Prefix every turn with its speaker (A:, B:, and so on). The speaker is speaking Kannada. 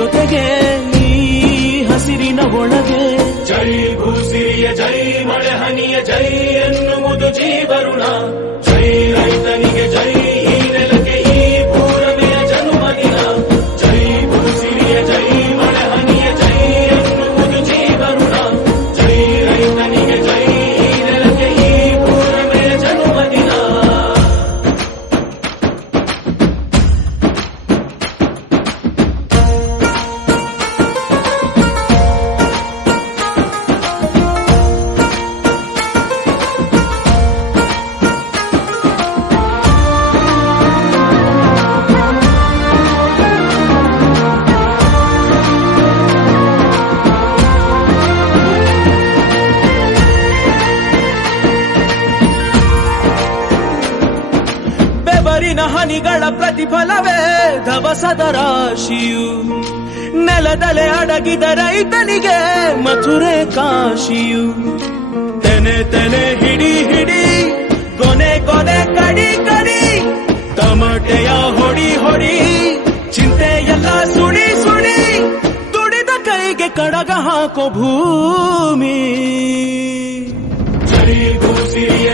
A: ಜೊತೆಗೆ ನೀ ಹಸಿರಿನ ಒಳಗೆ. ಜೈ ಭೂಸಿರಿಯ ಜೈ ಮಳೆ ಹನಿಯ ಜೈ ಎನ್ನುವುದು ಜೀವರುಣ. ಬೆವರಿನ ಹನಿಗಳ ಪ್ರತಿಫಲವೇ ಧವಸದ ರಾಶಿಯು ನೆಲದಲೆ ಅಡಗಿದ ರೈತನಿಗೆ ಮಥುರೆ ಕಾಶಿಯು. ತೆನೆ ತೆನೆ ಹಿಡಿ ಹಿಡಿ, ಕೊನೆ ಕೊನೆ ಕಡಿ ಕಡಿ, ತಮಟೆಯ ಹೊಡಿ ಹೊಡಿ ಚಿಂತೆ ಚಿಂತೆಯೆಲ್ಲ ಸುಡಿ ಸುಡಿ, ತುಡಿದ ಕೈಗೆ ಕಡಗ ಹಾಕೋ ಭೂಮಿ. ಜೈ ಭೂಸಿರಿಯ